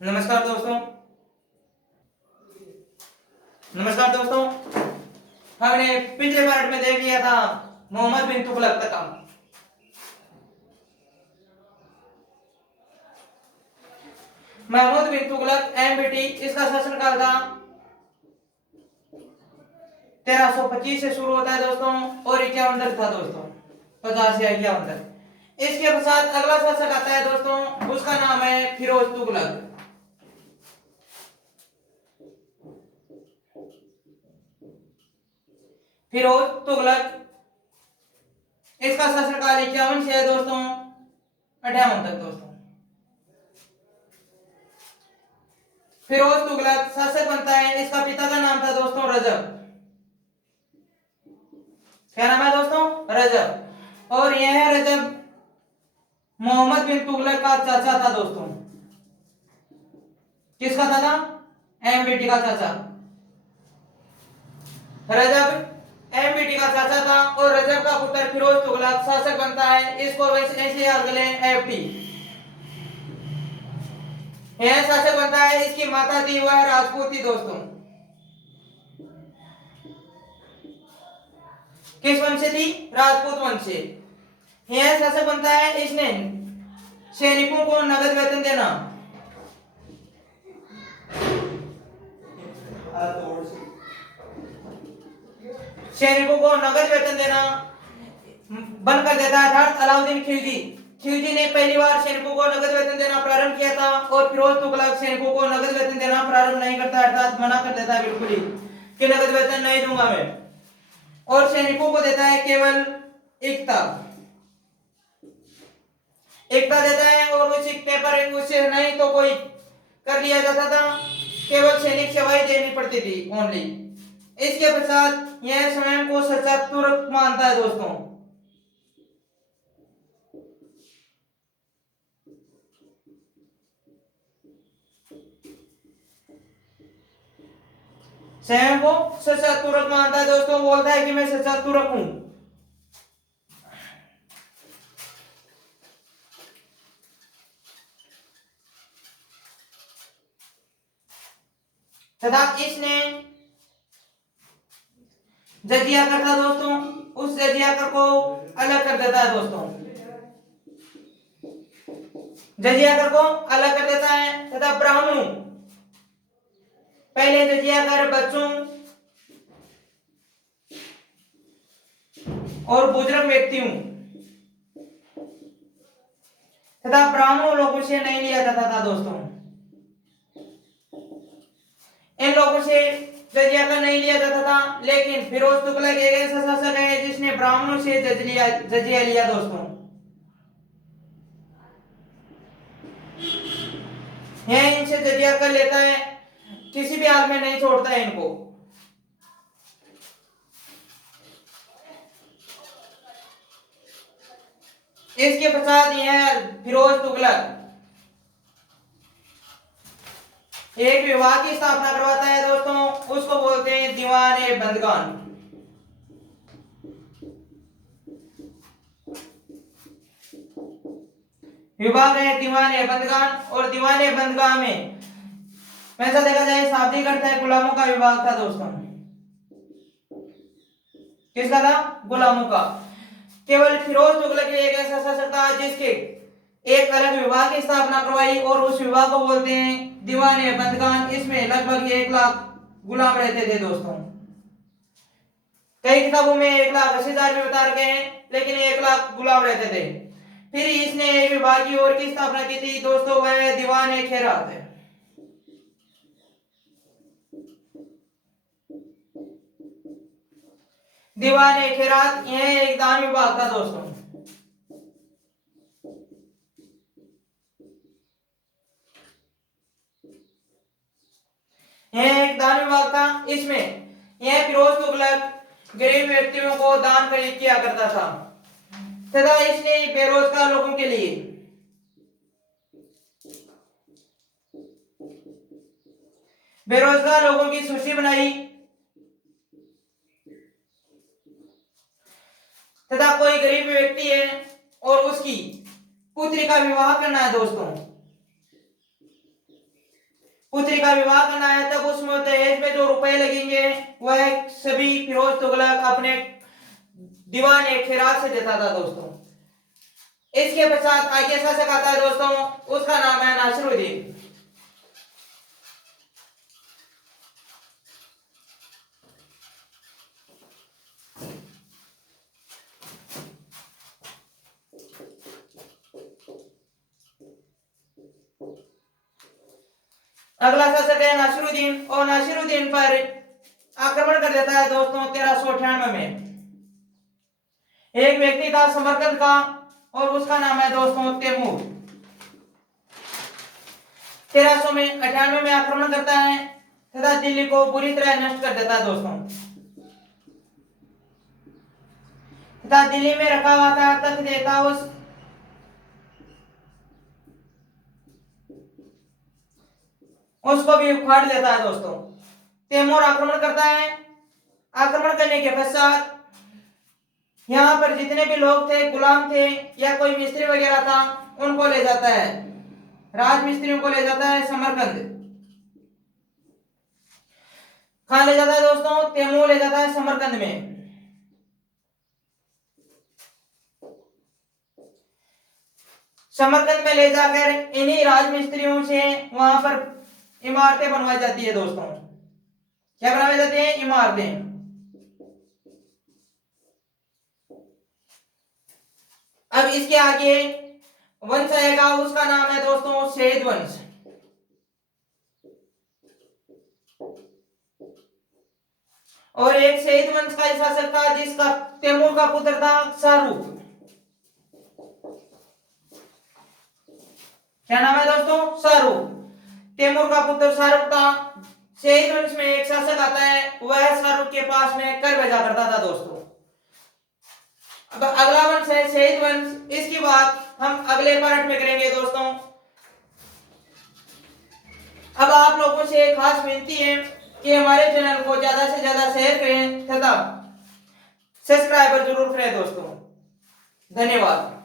नमस्कार दोस्तों। नमस्कार दोस्तों। हमने पिछले पार्ट में देख लिया था मोहम्मद बिन तुगलक का काम। महमूद बिन तुगलक एमबीटी, इसका शासनकाल था 1325 से शुरू होता है दोस्तों और 51 तक था दोस्तों, 50 या 51 तक। इसके पश्चात अगला शासक आता है दोस्तों, उसका नाम है फिरोज तुगलक। फिरोज तुगलक, इसका शासनकाल 51 से है दोस्तों 58 तक दोस्तों। फिरोज तुगलक शासक बनता है, इसका पिता का नाम था दोस्तों रजब। क्या नाम है दोस्तों? रजब। और यह रजब मोहम्मद बिन तुगलक का चाचा था दोस्तों। किसका चाचा? एमबीटी का चाचा। रजब एमबीटी का चाचा था और रजब का पुत्र फिरोज तुगलक शासक बनता है। इसको वैसे ऐसे याद कर लें, एफटी। यह शासक बनता है, इसकी माता थी वह राजपूत थी दोस्तों। किस वंश से थी? राजपूत वंश से। यह शासक बनता है, इसने सैनिकों को नगद वेतन देना, सैनिकों को नगद वेतन देना बंद कर देता है। अर्थात अलाउद्दीन खिलजी खिलजी ने पहली बार सैनिकों को नगद वेतन देना प्रारंभ किया था और फिरोज तुगलक सैनिकों को नगद वेतन देना प्रारंभ नहीं करता, अर्थात मना कर देता है बिल्कुल ही कि नगद वेतन नहीं दूंगा मैं, और सैनिकों को देता है केवल एकता एकता देता है। और उस एकते पर उससे नहीं तो कोई कर लिया जाता था, केवल सैनिक सेवाएं देनी पड़ती थी ओनली। इसके पश्चात यह स्वयं को सच्चा तुर्क मानता है दोस्तों। स्वयं को सच्चा तुर्क मानता है दोस्तों, बोलता है कि मैं सच्चा तुर्क हूं। तथा इसने जजिया कर था दोस्तों, उस जजिया कर को अलग कर देता है दोस्तों, जजिया कर को अलग कर देता है। तथा ब्राह्मणों, पहले जजिया कर बच्चों और बुजुर्ग व्यक्तियों तथा ब्राह्मणों लोगों से नहीं लिया जाता था दोस्तों। इन लोगों से जजिया का नहीं लिया जाता था, लेकिन फिरोज तुगलक एक ऐसा शासक है जिसने ब्राह्मणों से जजिया लिया दोस्तों। यह इनसे जजिया कर लेता है, किसी भी हाल में नहीं छोड़ता है इनको। इसके पश्चात यह फिरोज तुगलक एक विभाग की स्थापना करवाता है दोस्तों, उसको बोलते हैं दीवाने बंदगान। विभाग है दीवाने बंदगान, और दीवाने बंदगान में वैसा देखा जाए शाब्दिक अर्थ है गुलामों का विभाग था दोस्तों। किसका था? गुलामों का। केवल फिरोज तुगलक एक ऐसा शासक था जिसके एक अलग विभाग की स्थापना करवाई और उस विभाग को बोलते हैं दीवाने बंदगान। इसमें लगभग 1 लाख गुलाम रहते थे दोस्तों। कई किताबों में 1,80,000 भी बता रखे हैं, लेकिन 1 लाख गुलाम रहते थे। फिर इसने एक विभाग की और की स्थापना की थी दोस्तों, वह दीवाने खैरात है। दीवाने खैरात यह एक दान विभाग था दोस्तों। यह एक दान विभाग था। इसमें यह फिरोज तुगलक गरीब व्यक्तियों को दान किया करता था तथा इसने बेरोजगार लोगों के लिए बेरोजगार लोगों की सूची बनाई तथा कोई गरीब व्यक्ति है और उसकी पुत्री का विवाह करना है दोस्तों, पुत्री का विवाह करना है तब उसमें दहेज में जो रुपए लगेंगे वह सभी फिरोज तुगलक अपने दीवान खैरात से देता था दोस्तों। इसके पश्चात आगे शासक आता है दोस्तों, उसका नाम है नासिरुद्दीन। अगला शासक है नासिरुद्दीन, और नासिरुद्दीन पर आक्रमण कर देता है दोस्तों 1398 में। एक व्यक्ति था समरकंद का और उसका नाम है दोस्तों तैमूर। 1398 में आक्रमण करता है तथा दिल्ली को पूरी तरह नष्ट कर देता है दोस्तों। तथा दिल्ली में रखा हुआ था तख्त देता उसको भी उखाड़ लेता है दोस्तों। तैमूर आक्रमण करता है। आक्रमण करने के पश्चात यहाँ पर जितने भी लोग थे, गुलाम थे या कोई मिस्त्री वगैरह था, उनको ले जाता है, राजमिस्त्रियों को ले जाता है समरकंद। कहाँ ले जाता है दोस्तों? तैमूर ले जाता है समरकंद में। समरकंद में ले जाकर इन्हीं राजमिस्त्रियों से वहां पर इमारतें बनवाई जाती है दोस्तों। क्या बनवाई जाती है? इमारतें। अब इसके आगे वंश आएगा, उसका नाम है दोस्तों सैयद वंश। और एक सैयद वंश का शासक था जिसका तैमूर का पुत्र था शाहरुख। क्या नाम है दोस्तों? शाहरुख। तैमूर का पुत्र शाहरुख था। सैयद वंश में एक शासक आता है, वह शाहरुख के पास में कर भेजा करता था दोस्तों। अब अगला वंश है सैयद वंश। इसकी बात हम अगले पार्ट में करेंगे दोस्तों। अब आप लोगों से एक खास विनती है कि हमारे चैनल को ज्यादा से ज्यादा शेयर करें तथा सब्सक्राइबर जरूर करें दोस्तों। धन्यवाद।